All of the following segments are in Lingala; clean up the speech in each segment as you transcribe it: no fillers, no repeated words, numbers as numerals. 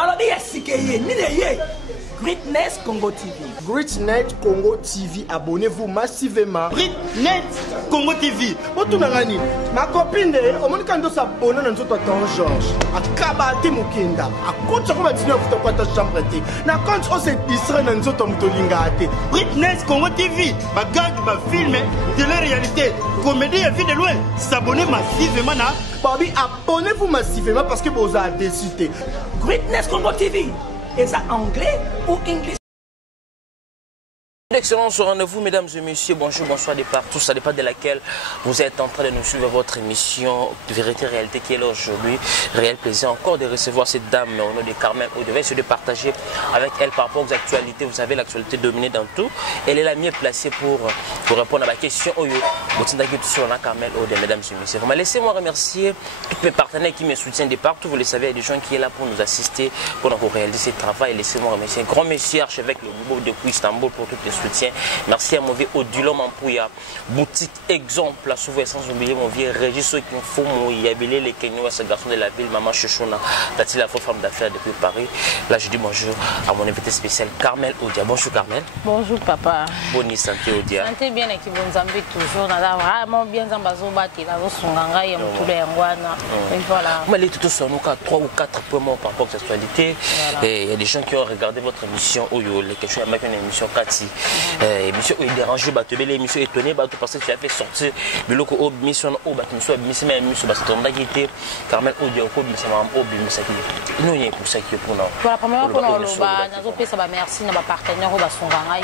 balobi yasikeye nineye Greatness Congo TV. Greatness Congo TV, abonnez-vous massivement. Greatness Congo TV. Otunangani, ma copine, au moins quand on s'abonne à notre temps Georges, à Kabati Mukinda, à Kocha comme tu n'as pas ta chambre. Na quand on s'est distrait dans notre Mutolingate. Greatness Congo TV, ma gag, ma film, télé-réalité, comédie et vie de loin. S'abonner massivement. Bobby, abonnez-vous massivement parce que vous avez décidé. Greatness Congo TV. Est-ce anglais ou anglais? Excellence au rendez-vous, mesdames et messieurs. Bonjour, bonsoir de partout. Ça dépend de laquelle vous êtes en train de nous suivre votre émission de vérité réalité qui est là aujourd'hui. Réel plaisir encore de recevoir cette dame au nom de Carmel. On devait essayer de partager avec elle par rapport aux actualités. Vous savez, l'actualité dominée dans tout. Elle est la mieux placée pour répondre à ma question. Carmel, mesdames et messieurs. Laissez-moi remercier tous mes partenaires qui me soutiennent de partout. Vous le savez, il y a des gens qui sont là pour nous assister, pour réaliser ce travail. Laissez-moi remercier un grand monsieur archevêque le Boubou depuis Istanbul pour toutes les soutien. Merci à mon vieux Odilon Mampouya, boutique exemple, souvent sans oublier mon vieux Régis qui faut mouiller, les Kenyans, ce garçon de la ville, maman Chouchouna, Tati la femme d'affaires depuis Paris. Là, je dis bonjour à mon invité spécial, Carmel Odia. Bonjour Carmel. Bonjour papa. Bonne santé Odia. Santé bien et qui bon zambi toujours. Nada vraiment bien zambazo bati la sunganga ya mutule yangwana. Et voilà. Mais les tout sont nous 3 ou 4 points par rapport à l'actualité. Et il y a des gens qui ont regardé votre émission Oyo, les questions avec une émission Kati. Monsieur est dérangé, l'émission est étonné parce que tu as fait sortir le loco au mission au bâtiment, mission parce que ton agité, Carmel Odia au mission au mission qui nous y est pour ça qui est pour nous. Voilà, premièrement pour nous, ça va merci à nos partenaires au Basongangaï.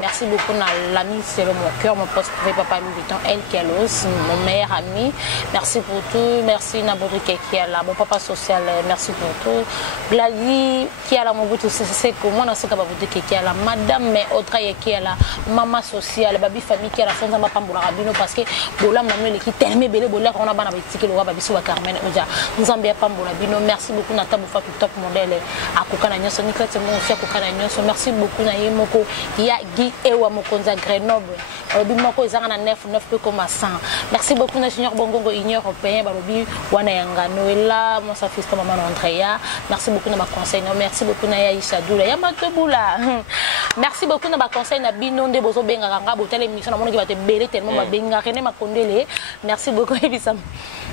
Merci beaucoup à l'ami, c'est mon cœur, mon poste privé, papa militant, El Kelos, mon meilleur ami. Merci pour tout, merci à Bodrique qui est là, mon papa social, merci pour tout. Gladi qui est là, mon bout, c'est que moi, c'est que qui est là, madame, mais autre qui est là, maman sociale, baby famille qui est là, fonds à ma pamboula rabino parce que bolam manuel qui tellement belle bolam on a ban avec ticket le roi baby sous Carmen Odia. Nous en bien pamboula rabino. Merci beaucoup Nata Boufa top modèle à Kokana Nyoso Nicolas mon cher Kokana Nyoso. Merci beaucoup na Yemoko ya Guy Ewa Mokonza Grenoble. Baby moko ezanga na 9 peu comme à 100. Merci beaucoup na Junior Bongongo Union européen baby wana yanga Noëlla mon sa fils maman Andrea. Merci beaucoup na ma conseil. Merci beaucoup na Aïcha Doula ya Matoboula. Merci beaucoup na ma conseil na bino nde bozo benga kanga botel émission na mona ki ba te belé tellement ba benga René Makondele. Merci beaucoup Ebisa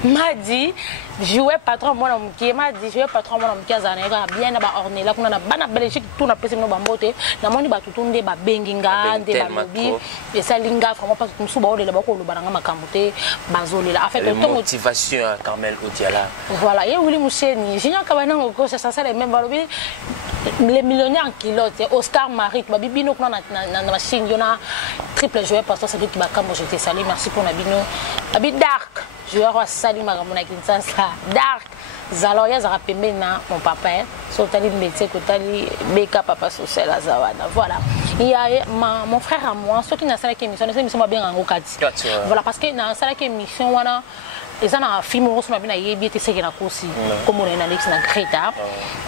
m'a dit jouer patron mona mki m'a dit jouer patron mona mki azana ka bien na ba orné la kuna na bana Belgique tout na pese no ba mbote na moni ba tutunde ba benginga nde ba lobi et ça linga vraiment pas tout suba ole ba ko lo bananga makambote bazolela en fait le motivation à Carmel Odiala. Voilà et Willy Moucheni junior kabana ngoko ça les même balobi les millionnaires en kilote Oscar Marit ba bibino kuna na machine yona triple joueur parce que c'est lui qui m'a comme j'étais salé merci pour Nabino abi dark joueur wa sali magamona Kinshasa dark zaloya za rapembe na mon papa so tali métier ko tali beka papa social azawana voilà il y a mon frère à moi ceux qui na sala émission c'est émission bien en okati voilà parce que na sala émission wana ils ont un film où on a bien yebi te seki na kosi comme on a Alex na Greta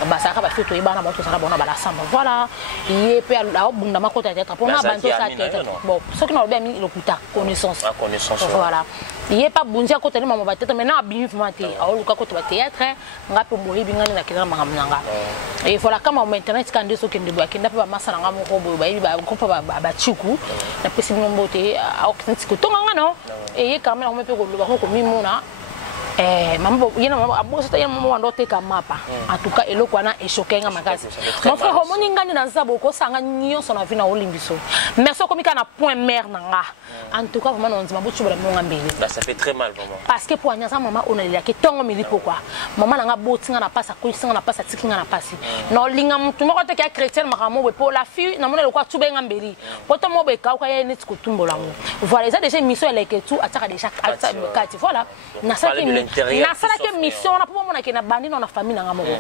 ba ça ka ba photo e bana ba to ça bona ba la samba voilà il peut la bunda makota tête pour na banto ça tête bon ceux qui n'ont bien mis le kuta connaissance voilà il est pas bunja côté ni maman ba tête maintenant bien formaté au luka côté ba théâtre ngape moyi bingani na kina mangamnanga et voilà comme on maintenant quand de ceux qui ne boit qui n'a pas massa nga mo ko ba ba ko ba chiku na pesi mbote au kinti ko tonga no et quand même on me peut ko lo ko mimuna mambo yena mambo sota yena mambo wandote kamapa en tout cas eloko wana eshokenga makasi mon frère homoni ngani na nzabo ko sanga nyonso na vina olimbiso merci komika na point mère nanga en tout cas vraiment on dit mambo tshobela monga mbele ça fait très mal vraiment parce que pour anyasa maman on est là ke tongo mili pourquoi maman nanga botinga na pasa ko singa na pasa tikinga na pasi no linga mtu moko te ka chrétien makamo we pour la fille na mona lokwa tsubenga mbeli poto mo be ka ko ya ni tikutumbola ngo voilà ça déjà mission elle est que tout ataka déjà kati voilà na ça na sala ke mission na pour mona ke na bandi na famille na ngamoko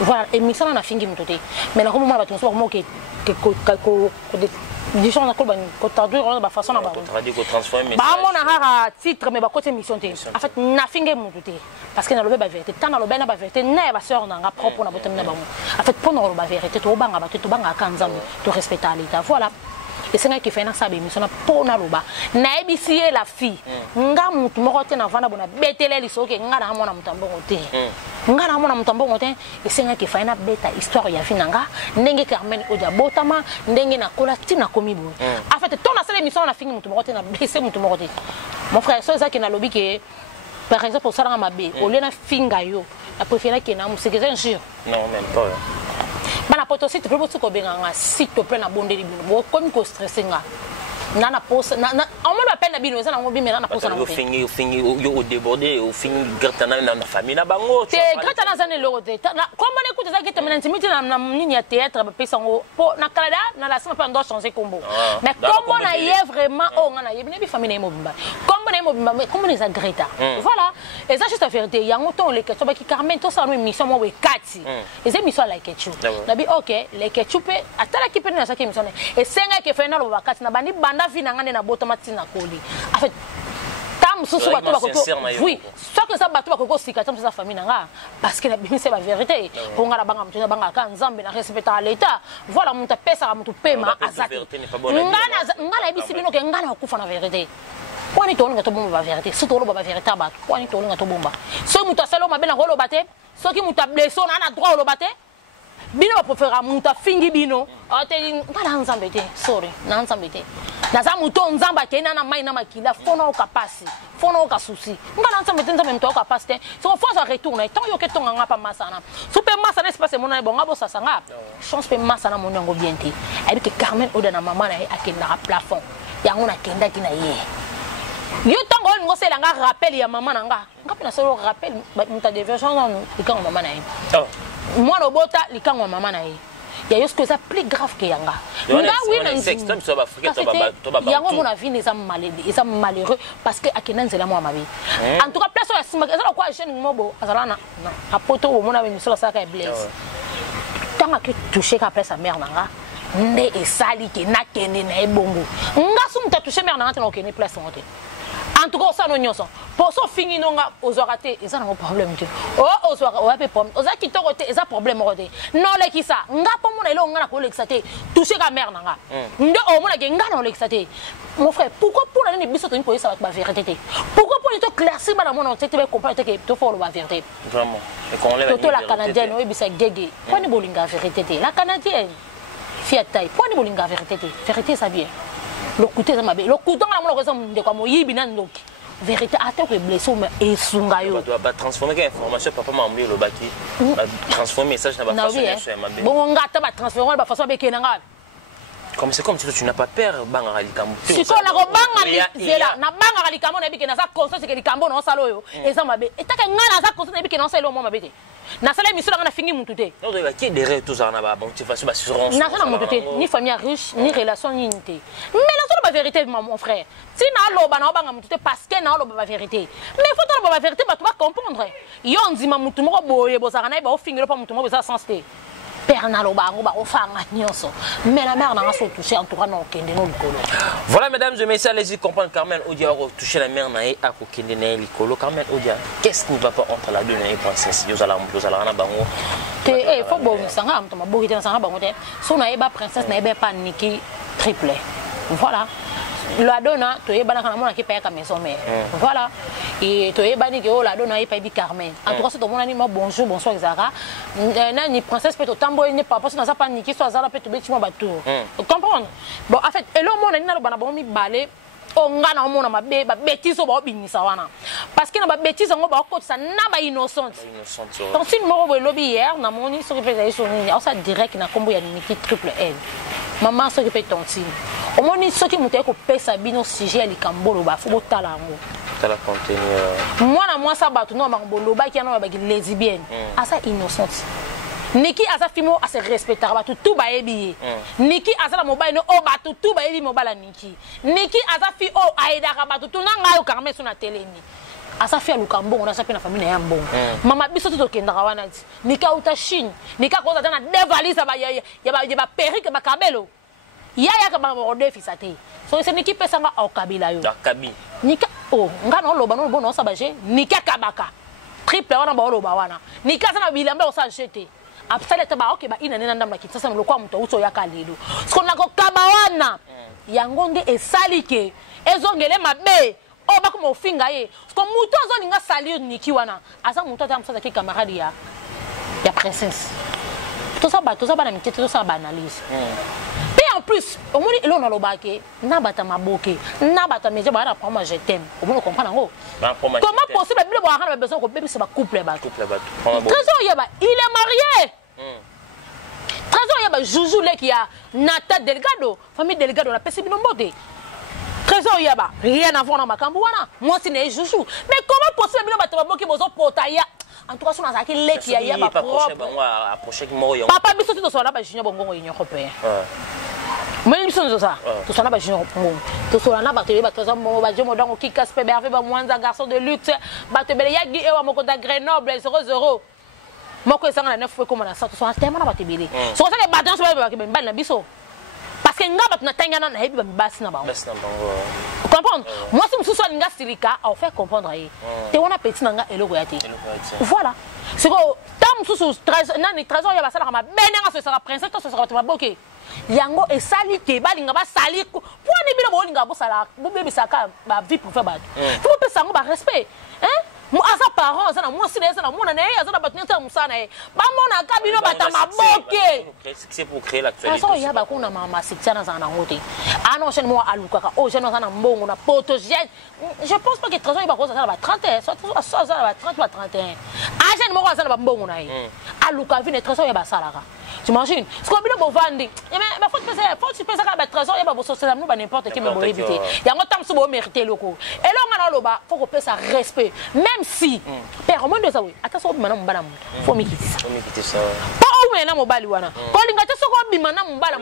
voilà émission na fingi mtote mais na ko mona bato so ko disons na ko ba ko traduire ba façon na ba traduire ko transformer ba mona ha titre mais ba côté mission te en fait na fingi mtote parce que na lobe ba vérité tant na lobe na ba vérité na ba sœur na nga propre na botem na ba en fait pour na lobe ba vérité to banga ba to banga kanzambe to respecter l'état voilà et c'est qui fait na sa émission na pona loba na ebisi la fille nga mutu moko te na vanda bona betele lisoke nga na mona mutambo ngote nga na mona mutambo ngote et c'est qui fait na beta histoire ya finanga ndenge Carmen Odia botama ndenge na kola tina komi bo en fait ton na émission na fingi mutu moko te na blessé mutu moko te mon frère so ça qui na lobby que par exemple pour ça na mabe au lieu na finga yo la préféré que na c'est que c'est sûr non même pas bana poto site pe botu ko benga s'il te plaît na bonde libino bo comme ko stressé nga nana pose na on me appelle na bino ça na mo bi mais na pose na mo fingi yo débordé au fingi gratana na famille na bango te gratana za ne lo te na comme on écoute ça que te mena intimité na nini ya théâtre ba pesa ngo po na Canada na la semaine pas doit changer combo mais comme on a yé vraiment oh ngana yé bi famille na mo bimba comme on a mo bimba mais comme on les a greta voilà et ça juste la vérité ya ngoto les questions ba ki Carmen to ça no émission mo we kati les émissions like ketchup na bi OK les ketchup atala ki pe na ça ki émission et senga ke fait na lo wakati na bandi banda vina ngane na boto matina koli en fait tam susu bato bakoto oui soit que ça bato bakoko sika tam sa famille nga parce que la bimi c'est la vérité pour ngala banga mutuna banga ka nzambe na respecter l'état voilà muta pesa mutu pema azati ngala ebisi bino ke ngana kufa na vérité kwani to nga to bomba ba vérité so to lo ba vérité ba kwani to nga to bomba so muta salo mabela ngolo bate so ki muta blesso na droit lo bate bino ba préférer muta fingi bino ate ngala nzambe te sorry na nzambe te na za muto nzamba kena na mai na makila fona o kapasi fona o kasusi ngala nzambe te nzambe mto o kapasi te so faut ça retourner tant yo ke tonga nga pa masana super masana espace mona bon ngabo sasa nga chance pe masana mona ngo bien te abi ke Carmen Odia na mama na akenda na plafond yango na kenda kina ye yo tango ngo sela nga rappel ya mama na nga ngapi na solo rappel muta divergence dans likango mama na ye moi no bota likango mama na ye il y a juste ça plus grave que yanga nga oui na sextome so ba africain to ba yango mona vie les hommes malheureux parce que akena nzela moi mabe en tout cas place ya sima ezala kwa jeune mobo azala na apoto o mona be misolo saka e blesse tanga que toucher ka place sa mère nanga nde esali ke na kende na ebongo nga sum ta toucher mère nanga tena okene place ngote en tout cas ça no nyonso pour so fingi nonga ozorate eza na problème te o ozora o ape problème oza kitoko te eza problème rote non le kisa nga po mona ile ngana ko lexate toucher ka mère nanga nde o mona ke ngana o lexate mon frère pourquoi pour la biso to pour ça ba vérité te pourquoi pour to clairci ba na mona te be comprendre que to faut la vérité vraiment et qu'on lève la canadienne o bisa gege quoi ni bolinga vérité te la canadienne fiat taille quoi ni bolinga vérité te vérité ça bien le côté ça m'a bien le couteau la mona ko ça de quoi mo yibi na ndoki vérité ata ko blessé mais esunga yo ba transformer que information papa m'a emmené le baki transformer message na ba façon sur ma bé bon ngata ba transformer ba façon be kenanga comme c'est comme tu n'as pas peur banga likambo si ko la ko banga zela na banga likambo na bike na sa conscience que likambo na salo yo eza mabe etaka ngana sa conscience na bike na salo mo mabe te na sala misolo na fingi mutu te non il va qui derrière tout ça na ba motivation ba assurance na sala mutu te ni famille riche ni relation ni unité mais la seule vérité mon frère si na loba na banga mutu te parce que na loba ba vérité mais faut to loba ba vérité ba tu vas comprendre yo ndima mutu moko boye bozaka na ba o fingelo pa mutu moko za sens te père na loba ngo ba o fanga nyonso mais la mère na so toucher en tout cas non kende no likolo. Voilà mesdames et messieurs, allez-y comprendre Carmen Odia a touché la mère na e a ko kende na likolo. Carmen Odia, qu'est-ce qui ne va pas entre la deux na princesse yozala na bango te faut bon sanga am to ma boki na sanga bango te so na e ba princesse na e ba pa niki triple voilà la donna to e bana kana mona ki pa ka maison mère voilà et to e bani ke o la donna e pa bi Carmen en tout cas to mona ni mo bonjour bonsoir Zara na ni princesse peut tambo ni pas parce que na sa pa niki so Zara peut to beti mo bato comprendre bon en fait et lo mona ni na lo bana bon mi balé o ngana mona mabe ba bêtise o ba obinisa wana parce que na ba bêtise ngo ba ko ça na ba innocente donc si mo bo lobby hier na moni so que peut ça ni ça direct na combo ya niki triple L maman so que peut tontine au moni so que muté ko pesa bino sujet likambolo ba fo botala ngo tala contenir moi ça ba to no mangolo ba ki na ba lesbienne asa innocente Niki asa fimo ase respectera ba tout ba ebi Niki asa la mobile no o ba tout ba ebi mobile Niki asa fi o aida ka ba tout na ngayo Carmen so na télé ni asa fi alukambo on asa pe na famille ya mbongo mama biso to kenda ka wana ti nika uta Chine nika ko za na devalisa ba ya ba perike ba kabelo ya ka ba mo defisa te so c'est Niki pesa nga au kabila yo kabi nika o ngana lo ba no bono sa ba je nika kabaka triple wana ba lo ba wana nika sa na bilamba o sa jeter après le tabac ok ba ina nena ndamna kitasa mlokwa mto uso ya kalelo sikona ko kabawana yangonge esalike ezongele mabe o ba ko finga ye ko muto azolinga salir niki wana asa muto ata msasa ki camarade ya princesse tout ça ba na mitete tout ça ba analyse et en plus au moins là on a lobake na bata maboke na bata meje ba na prendre je t'aime au moins comprendre ngo comment possible bile ba kana besoin ko bébé c'est ba couple ba trésor yeba il est marié trésor yeba Joujou le qui a Nata Delgado famille Delgado la pesi binombote trésor yeba rien à voir dans makambo wana moi c'est né Joujou mais comment possible bile bata maboke bozo potaya en tout cas sur na ki le qui a yeba propre approcher mo yo papa biso to so na ba junior bongo yenyo kopé mais ils sont ça tout ça na ba junior bongo to so na ba te ba to so mo ba jomo dango ki kaspe bervé ba mwanza garçon de luxe ba te bele yagi ewa moko da Grenoble 00 moko esanga na 9 fois comme na ça to so tellement na ba te bele so ça les badans ba ke ben na biso parce que nga ba na tangana na hebi ba basi na ba comprendre moi si mususu alinga silika au faire comprendre ye te wana petit nanga eloko ya te voilà c'est que tam mususu trésor ya basala kama benanga so sera princesse to so sera te maboke yango esali te balinga basali po ni bino bolinga bosala bo bebisaka ba vie pour faire ba faut pesa ngo ba respect hein mo asa parents ça na moi sile ça na mona na ya ça na batneta musana e ba mona ka bino bata maboke c'est pour créer l'actualité ça ya ba kuna mama sitsiana za na ngote ano chaîne moi alukaka o jeune za na mbongo na photogène je pense pas que trésor ba ko ça ba 30 ça ba 30 ba 31 a jeune moi ça na ba mbongo na e aluka vine trésor ya ba salaka tu imagines ce qu'on bino bovandi mais faut tu penser ka ba trésor ya ba bo social nous ba n'importe qui me bo éviter ya ngo tam so bo mériter loko et là on a loba faut ko pesa respect même si père moi de ça oui attention bimana mbala faut mikiti ça pas au mena mobali wana ko linga te soko bimana mbala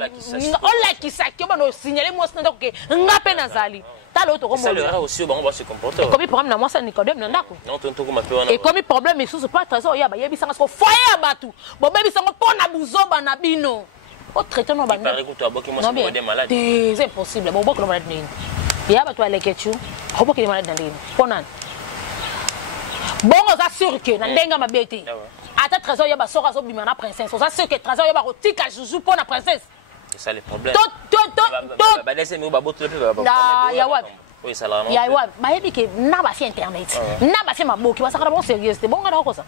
on la kisaki ba no signaler moi c'est donc ngape nazali talo to ko mo ça le aussi bon on va se comporter comme problème na moi ça Nicodème na ndako non tonto ko mape wana et comme problème sous pas trésor ya ba yebi sanga ko foyer batu bo bebi sanga pona buzoba na bino o traiter no bande par écoute aboki moi c'est des malades c'est impossible bon boko malade nini ya ba to alekechu hoboki malade na nini pona bon on s'assure que na ndenga mabete ata trésor ya ba sora so bima na princesse on s'assure que trésor ya ba rotika Joujou pour la princesse c'est ça le problème ba laisser me ba boto le ba ya wa oui ça là non ya wa ba yebi ke na ba fi internet na ba fi maboki ba sakala bon sérieux c'est bon ngana ko ça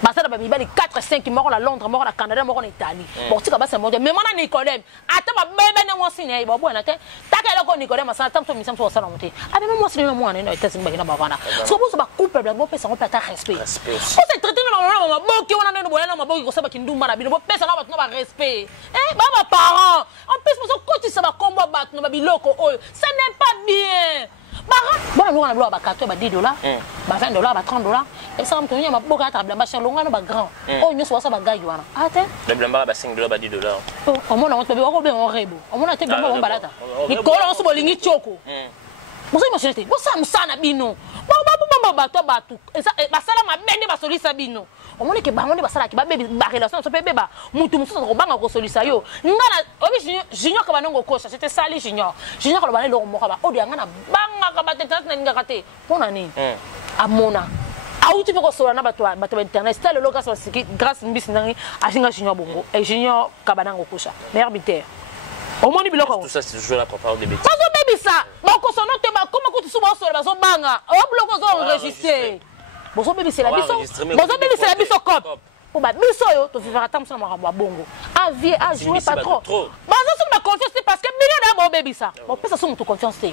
ba ça ba bibali 4 5 moko la Londres moko la Canada moko na Italie bon tika ba c'est mondial mais mona Nicodème ata ba bebe na mo signe ba bona te takela ko Nicodème ça tam so mi sam so ça na monter abi mo signe mo ana no tesi ba ba bana so bo so ba couple ba bo pesa ngo pata respect o se traiter no maboki wana no bona maboki ko saba kinduma na bino bo pesa na ba no ba respect ba parents en plus mo so koti ça ba combo ba no ba biloko oyo ça n'est pas bien bon nous on a bloqué ba 4 ba 10 $, ba 20 $, ba 30 $, et ça me tenir ma boka ta blamba chez longa no ba grand oh nyo so ba gagi wana ate le blamba ba 5 $, ba 10 $. on mona on te be ko be on rebo on mona te blamba on balata ni ko on so bolingi choko mo so imagine bo sa musana bino ba to esa ba sala ma bende ba solisa bino on mona ke bango ne ba sala ki ba bebe ba relation so pe beba mutu musu ko banga ko solisa yo ngana obi junior ka banongo ko ça c'était sali junior ko ba le lo mo ka ba odi ngana banga ka ba tete na ninga kate pona nini amona auti pe ko sola na bato internet style lo grâce à grâce mbisi ndangi ajinga junior bongo et junior ka banango ko ça meilleur buteur au moins biloko tout ça c'est toujours la propagande des bêtises pas baby ça bako sono te ba comment ko tsuba sola ba so banga o bloko zo enregistrer bozo baby c'est la biso bozo baby c'est la biso cop pour ba biso yo to vivre tam sur ma bongo a vie a jouer pas trop bazo sur ma confiance parce que million na baby ça bon pesa sur mon confiance te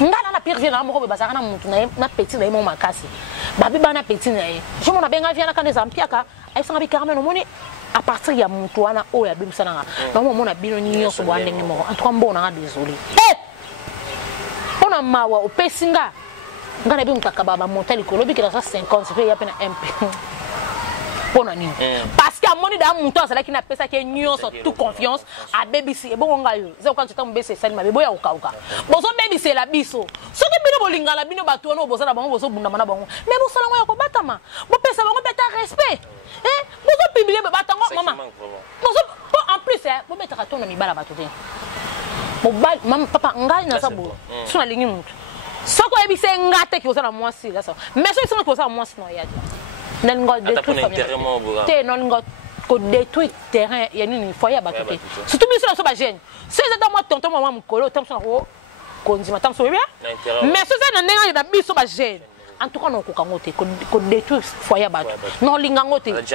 ngala na pire vient na moko ba na mutu na petit na mo makasi ba biba na petit na ye je mona benga vient na kaneza mpiaka ai sanga bi carmen moni à partir ya mutu wana o ya bimsa na na mo mona bino nyo so bwande ni mo en tout cas mbona nga désolé ona mawa o pesinga ngana bi mutaka baba monta likolo bi kila 50 c'est ya pena MP pona ni parce que amoni da mutu asala ki na pesa ke nyo so toute confiance a BBC e bongo ngayo ze quand tu tambe c'est salima be boya ukauka bozo BBC la biso so ke bino bolingala bino batu ono bozo na bango bozo bunda mana bango mais bo sala ngoya ko batama bo pesa bango beta respect bozo publier be batango mama bozo en plus bo beta ka tona mibala batu te bo bal mama papa ngai na sabo suna lingi mutu soko ebise ngate ki osala mwasi la so mais so isona ko osala mwasi no ya nel ngo de tout famille te non ngo ko détruire terrain ya nini foyer ba tout surtout biso na so ba jeune c'est ça moi tonton maman mukolo tam so ko konzima tam so bien mais c'est ça na ndenga na biso ba jeune en tout cas non ko kangote ko détruire foyer ba non lingangote et arrivé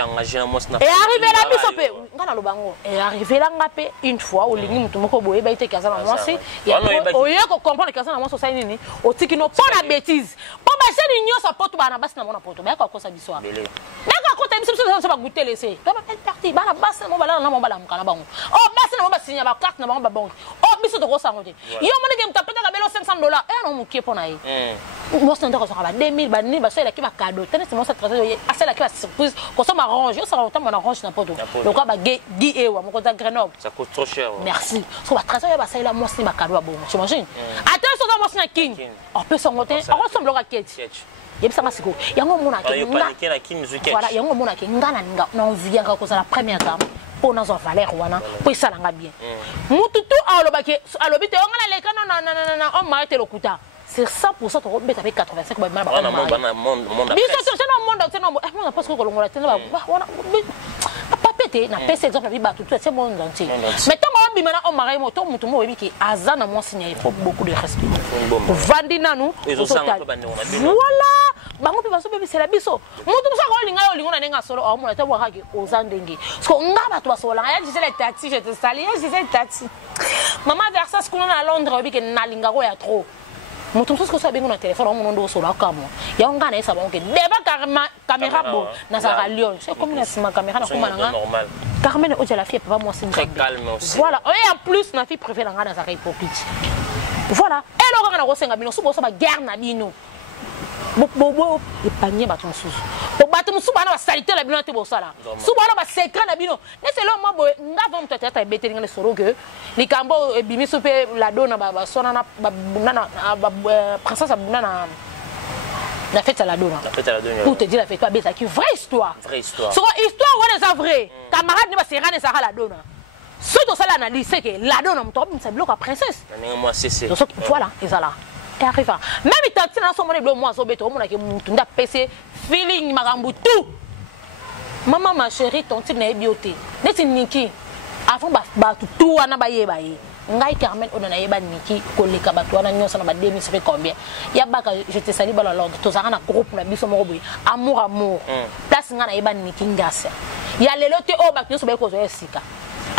là biso pe ngana lo bango et arrivé là ngapé une fois au lingi mutu moko boye ba ite kaza na mwasi ya o ye ko comprendre kaza na mwasi ça nini o tiki no pas la bêtise po ba jeune nyoso poto ba na basi na mona poto ba ko sa biso ça va goûter laisser. Tu vas partir. Bah la basse, mon balai, non mon balai, mon canabon. Oh basse, non bah signer ma carte, non mon babon. Oh biso de gros sangote. Yo mon game tapé dans la belle $500. Eh non mon qui est pour naï. Moi c'est un truc ça va 2000 bah ni bah c'est là qui va cadeau. Tenez c'est moi cette trésor. Ah c'est là qui va surprise. Quand ça m'arrange, ça va autant mon arrange n'importe où. Donc bah Guy et wa mon contact Grenoble. Ça coûte trop cher. Merci. So bah trésor bah c'est là moi c'est ma cadeau à bon. Tu imagines? Attention ça moi c'est un king. On peut s'engoter. On ressemble à Kate. Yebisanga siko yango mona ke voilà yango mona ke ngana nga na envie nga ko ça la première dame pour na zo valeur wana pour ça nga bien mututu alobaki alobite ngana leka non on m'a été le kuta c'est 100% to beta avec 85 ba monde biso c'est non monde c'est non on parce que ko longola tena ba wana pas pété na PC exemple bi ba tout c'est monde entier mais tant on bimana on m'a moto mutu mo webi ki azana mo signer il faut beaucoup de respect vandi nanu voilà bango pe baso bebe c'est la biso mutu musa ko linga yo lingo na nenga solo o mona ta bwa haki ozandenge parce que ngaba to baso la ya disait les taxis je te salue je disais taxi maman versa ce qu'on a à Londres obi ke na linga ko ya trop mutu musa ko sa bengo na téléphone o mono ndo solo akamo ya ngana esa bango ke deba caméra bo na sa Lyon c'est comme na sima caméra na kuma nga Carmen o la fille papa moi c'est très calme aussi voilà et en plus ma fille préférée nga na sa hypocrite voilà et lo nga na ko senga bino so bo so ba guerre na bino bobo épargner baton sous pour baton sous bana ba salité la bino te bo sala sous bana ba secret na bino ne c'est là moi bo ngava mto tata bete ngane soro que ni kambo bimi soupe la dona ba sona na princesse abuna na la fête à la dona pour te dire la fête pas bête qui vraie histoire so histoire wana ça vrai camarade ne ba serana ça la dona surtout ça l'analyse c'est que la dona mto ça bloque princesse moi c'est voilà et ça là arrive même tant na so mona blo moi so beto mona ke mutu nda pese feeling makambu tout maman ma chérie tonti na bioté neti niki avant ba tout wana ba ye ngai Carmen on na yeba niki ko leka ba wana nyosa na ba demi ça fait combien ya baka je te salue bala Londres to zanga na groupe na biso moko boy amour place nga na yeba niki ngasa ya lelo te o ba nyoso ba ko zo esika.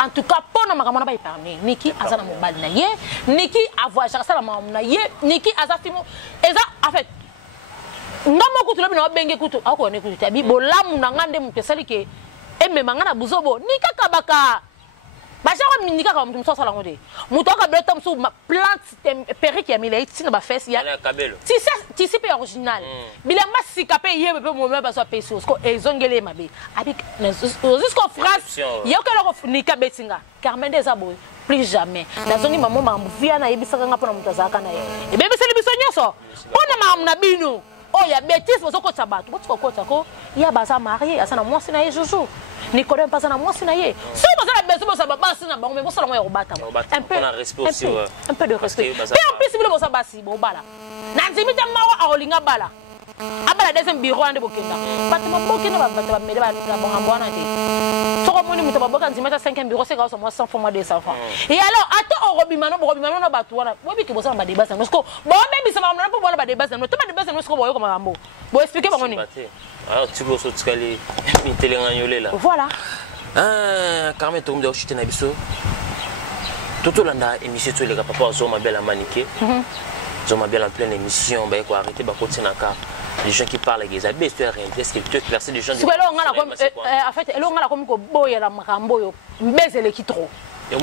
En tout cas, pour nous, on n'a pas parlé. Niki azana mobile na ye, Niki avoua ça na ye, Niki azafimo. Et ça, en fait, nous avons écouté le bengue écouté. Ah quoi, on écoute. Tabi bola munangande mupesali ke. Et même mangana buzobo. Nika kabaka. Bacha ko nika ka mtumso sala ngode. Mutoka betam sou plante perruque ya milei tina ba fesse ya. Ti si pe original. Bila masika pe ye be mo me ba so pe so ko ezongele mabe. Avec jusqu'en France, il y a que le nika betinga. Carmen des abo plus jamais. La zone maman ma via na yebisaka nga pona mutazaka na ye. E bebe seli biso nyoso. Pona mam na bino. Oh ya bêtise bozo ko sabato. Botiko ko tako. Ya baza marié asana mwasi na ye jojo. Nicolas pas na mwasi na ye. So baza na beso boza babasi na bango mais bozo lango ya robata. Un peu de respect. Mais en plus bilo boza basi bo bala. Na nzimita mawa aolinga bala. Abala deuxième bureau ande bokenda. Batema bokenda ba mede ba bonga bwana te. Soko moni muto baboka nzimata 5e bureau c'est grâce à moi 100 fois moi 200 francs. Et alors attends robimano na batu wana. Bobi ke boza ba débat ça. Parce que bon même ça va pour ba débat ça. To ba débat ça nous ko boyo comme mambo. Bo expliquer ba ngoni. Alors tu peux sauter skali mitelenga nyole là. Voilà. Carmen to mdo chite na biso. Toto landa émission to les papa zo ma belle maniqué. Zo ma belle en pleine émission ba ko arrêter ba continuer ka. Les gens qui parlent avec les abbés, est-ce que tu as classé des gens de... En fait, elle a comme boya la makamboyo, mais elle est qui trop. Mais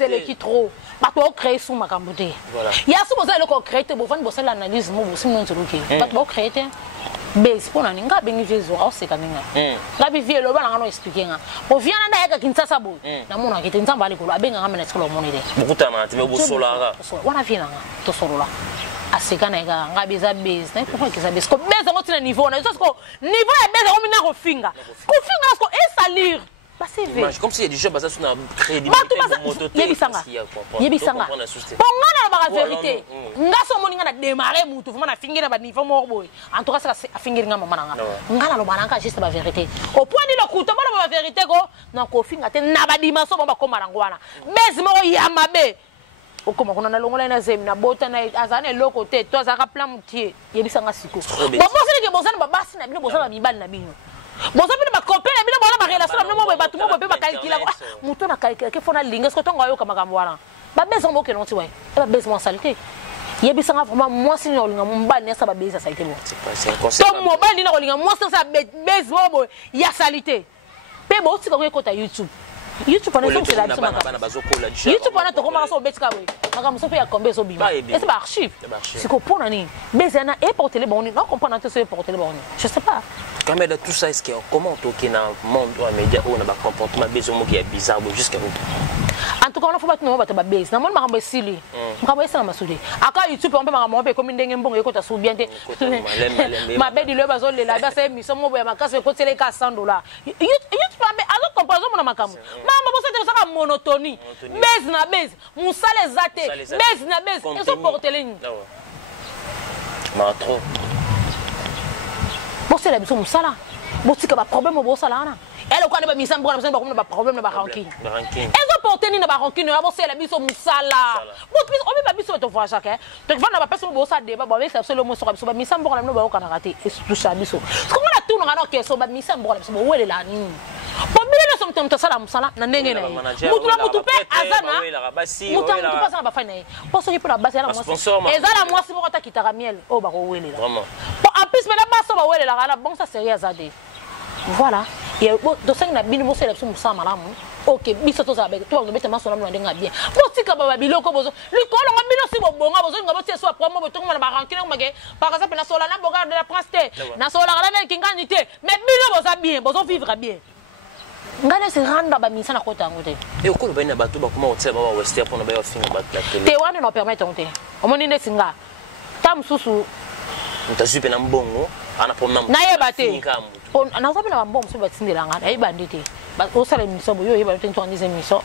elle est qui trop. Parce qu'on crée sous makamboté. Il y a souvent ça qu'on crée, pour faire bosser l'analyse, moi aussi non seulement. Parce qu'on crée, mais c'est pour nous n'inga bénéficier au c'est quand même. Gabi vie le bala ngano expliquer nga. Pour vient na yaka kinsa bo. Na mona ki tinza mbali ko abenga ngame na tsolo monide. Bukuta ma tibe busola. Wana vient nga to solo la. Asekana ega ngabiza base na pourquoi que ça base ko base ngo tina niveau na so ko niveau ya base ngo mina ko finga ko finga ko e salir CV. Comme s'il y a des gens basés sur la crédibilité. Yebisanga. Pongana ba vérité. Ngaso moninga na démarrer mutu fuma na fingira ba niveau moko boy. En tout cas ça fingira ngama mananga. Ngana lo bananga juste ba vérité. Au point ni le couteau ba vérité ko na ko finga te na ba dimanso ba ko marangwana. Bezi mo ya mabe. Okoma kuna na longola na zemi na bota na azana eloko te to azaka plan mutie. Yebisanga siko. Bosani ke bosana ba basi na bino bosana bibali na bino. Bosa bino ba copain na bino bona ba relation na mo ba tumo ba calculer muto na calculer ke fona linga sko tonga yo kama kamwana. Ba besoin mo ke non ti wa. Ba besoin saleté. Yebisanga vraiment moi si no linga mbali na sa ba besoin saleté mo. C'est un concept. To mo ba linga ko linga moi sa besoin mo ya saleté. Pe bo ti ko ko YouTube. YouTube on est sur la YouTube on a to comment so betika we. Maka mo so ya combien so bima. Et c'est ba archive. C'est ko pona ni. Bezana et porter les bons. Non comprendre que c'est porter les bons. Je sais pas. Quand même tout ça est-ce que comment toquer dans le monde ou média on a un comportement besoin qui est bizarre jusqu'à nous. En tout cas on faut pas que nous ba ba base. Na mo ma ba sili. Mo ba esa na masudi. Aka YouTube on peut ma mo be comme ndenge mbongo yeko ta so bien te. Ma be di le ba zo le la ba se mi so mo ba makase ko tele ka $100. YouTube ba azo comparaison na makamu. Mama bo se te saka monotonie. Base na base. Musale zate. Base na base. Et so porter ligne. Ma trop. Bon c'est la biso musala. Bon tika ba problème bo sala na. Elle ko ba misam bo na ba ko ba problème na ba ranking. Ezo porter ni na ba ranking na bo c'est la biso musala. Bon plus on ba biso to voir chaque. Donc va na ba personne bo sa débat ba c'est seulement so ba misam bo na no ba ko na rater et tout ça biso. Ko na tout na ke so ba misam bo na so bo wele la ni. Bon bien so mtem sala musala na ndenge na. Mutu pe azana. Mutu pe ça ba fa na. Pour ce qui peut la base na moi. Ezala moi si mo ko ta kitara miel. Oh ba ko wele la. Vraiment. En plus, mais là-bas, ça va où elle est là, bon, ça c'est rien à dire. Voilà. Et donc, ça, il y a bien, c'est la personne qui malade. Ok, biso to za bek, toi, on met ta main sur la main, on bien. Pour si kaba bilo ko bozo, le ko lo ngabino si bo bonga bozo ngabo ti so promo bo to ngana ba rankina ngage, par exemple na sola na boga de la prince, na sola la ki ngani te, mais bilo bozo bien, bozo vivre bien. Ngana se randa ba misa na kota ngote. Et okolo ba ina bato ba kuma otse ba wa wester pour na ba yo finga ba la télé. Te wana no permettre on te. Omoni ne singa. Tam susu mtazupe na mbongo ana pomna na yeba te on anazabe na mbongo so batindela ngana ayeba ndete ba osala miso boyo yeba te to ndize miso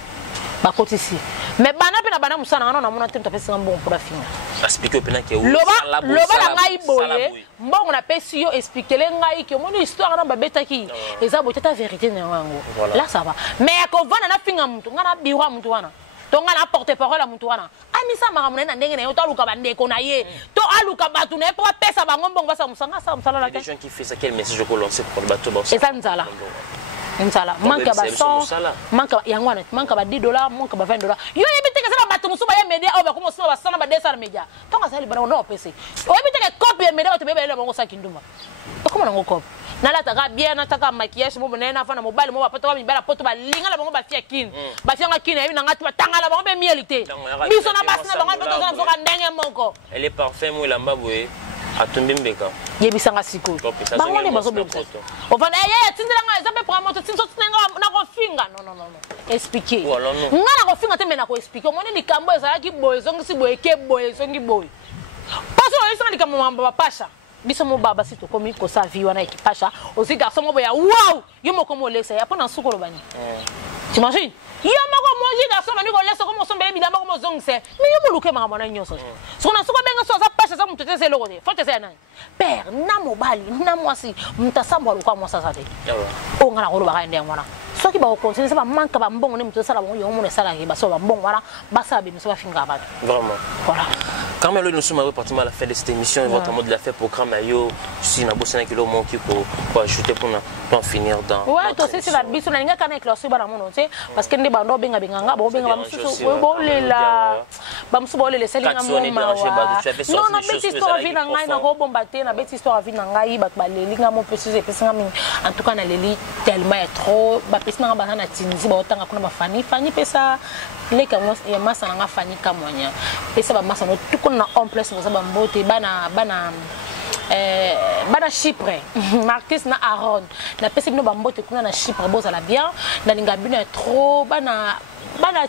ba kotisi mais bana pe na bana musana ngana na mona te mtapesa mbongo pour la finga expliquer pe na ke o loba la ngai boye mbongo na pesi yo expliquer le ngai ke moni histoire na babeta ki eza boye ta vérité na wango là ça va mais ko vana na finga mtu ngana biwa mtu wana tonga na porte parole à mutuana amisa maramuna na ndenge na yo to aluka bandeko na ye to aluka batu na pour pesa bango mbongo basa musanga sa musala la des gens qui fait ça quel message ko lancer pour le bateau boss et ça nzala nzala manka ba 100 manka yangwana manka ba $10 manka ba $20 yo yebite ke sala batu musuba ya media au ba ko musuba ba sana ba desar media tonga sali bana no pese o yebite ke copy media to bebe le bango sa kinduma ko na ngo copy nala taka bien nataka maquillage mo bonena fa na mobile mo ba poto ba mibala poto ba linga la bango ba fia kin ba fia ngakina yebi na ngati ba tangala bango be mielité biso na basi na bango poto na soka ndenge moko elle est parfait mo la mbabwe atumbi mbeka yebisanga siko bango ne bazo be o va ye tindela nga zabe pour moto tinso tinga na ko finga non expliquer ngana ko finga te mena ko expliquer mo ne likambo ezala ki boy zongi boy ke boy zongi boy paso ezala likambo mamba pasha biso mo baba sito komi ko sa vie wana ekipasha aussi garçon mo boya wow yo moko mo lesa ya pona sukolo bani tu imagines yo moko mo ji garçon bani ko lesa ko mo sombe bilamba ko mo zongse mais yo mo luke mama mona nyonso so na suko benga so za pasha za mutete se lokote fote se nani père na mobali na mwasi mtasambo alukwa mwasa sa te o ngana ko lo ba ende ngwana so ki ba ko continue se ba manka ba mbongo ne mutete sala bongo yo mo ne sala ki ba so ba mbongo wana ba sa be mso ba finga ba vraiment voilà. Quand même, nous sommes pratiquement à la fin de cette émission. Votre mot de la fin programme, si na bossé kilo mon qui pour ajouter pour en finir dans. Ouais, toi c'est la biso na ninga kana éclairci bana mono, tu sais, parce que ndi bando benga benga bo benga bamsusu bo lela bamsusu bo lela selinga mo ma. Non, na beti histoire vie na ngai na ko bombaté na beti histoire vie na ngai ba lelinga mo pesise pesanga mi. En tout cas na leli tellement trop ba pesanga bana na tinzi ba otanga kuna mafani fani pesa leka mo ya masa na ngafani kamwanya. Pesa ba masa no na en place vous avez mbote bana Chypre Marcus na Aaron na pesi bino ba mbote kuna na Chypre boza la bien na linga bino trop bana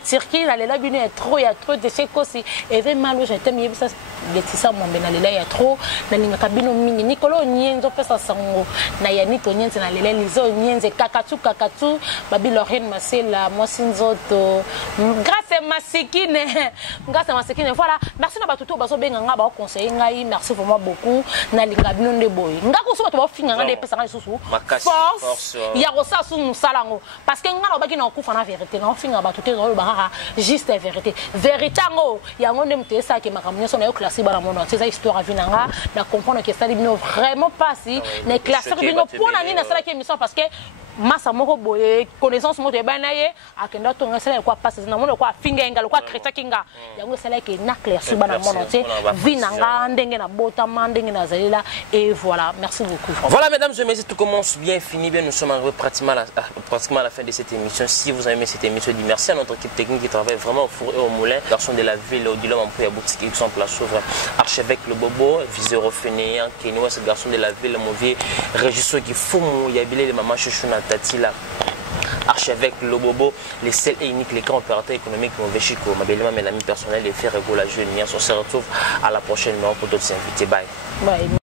Turquie na lela bino trop ya trop de chez kosi et vraiment mal je t'aime ça Laetitia Mwambe na lela ya trop na linga kabino mingi Nicolo Nyenzo pesa sango na Yannick Nyenze na lela lizo Nyenze kakatu babi Lorraine Masela moi sinzoto grâce masikine voilà merci na batuto bazo benga nga ba conseiller ngai merci vraiment beaucoup na linga bino nde boy nga ko so bato ba finga nga de pesa nga susu force ya ko sa su musalango parce que nga ba ki na kufa na vérité nga finga batuto zo ba juste vérité ngo ya ngonde mutesa ke makamnyo so na yo classe bana mono c'est ça histoire avinanga na comprendre que ça bino vraiment pas si na classe bino pona ni na sala ke émission parce que massa moko boye connaissance moto ebana ye akenda to ngasala kwa passe na mono kwa finga ngalo kwa kreta kinga yango sala ke na classe bana mono te vinanga ndenge na bota mandenge na zalela et voilà merci beaucoup. Voilà mesdames et messieurs, tout commence bien, fini bien, nous sommes arrivés pratiquement à la fin de cette émission. Si vous avez aimé cette émission, dis merci à notre équipe technique qui travaille vraiment au four et au moulin, garçon de la ville, au dilemme en boutique qui sont place ouvre, archevêque le bobo, viseur fainéant, Kenoué, ce garçon de la ville, mon vieux régisseur qui fout, il y a bilé les mamans chouchouna tatila. Archevêque le bobo, les seuls et uniques, les grands opérateurs économiques, mon Chico, ma belle-mère, mes amis personnels, les frères et la jeune, on se retrouve à la prochaine numéro pour d'autres invités. Bye. Bye.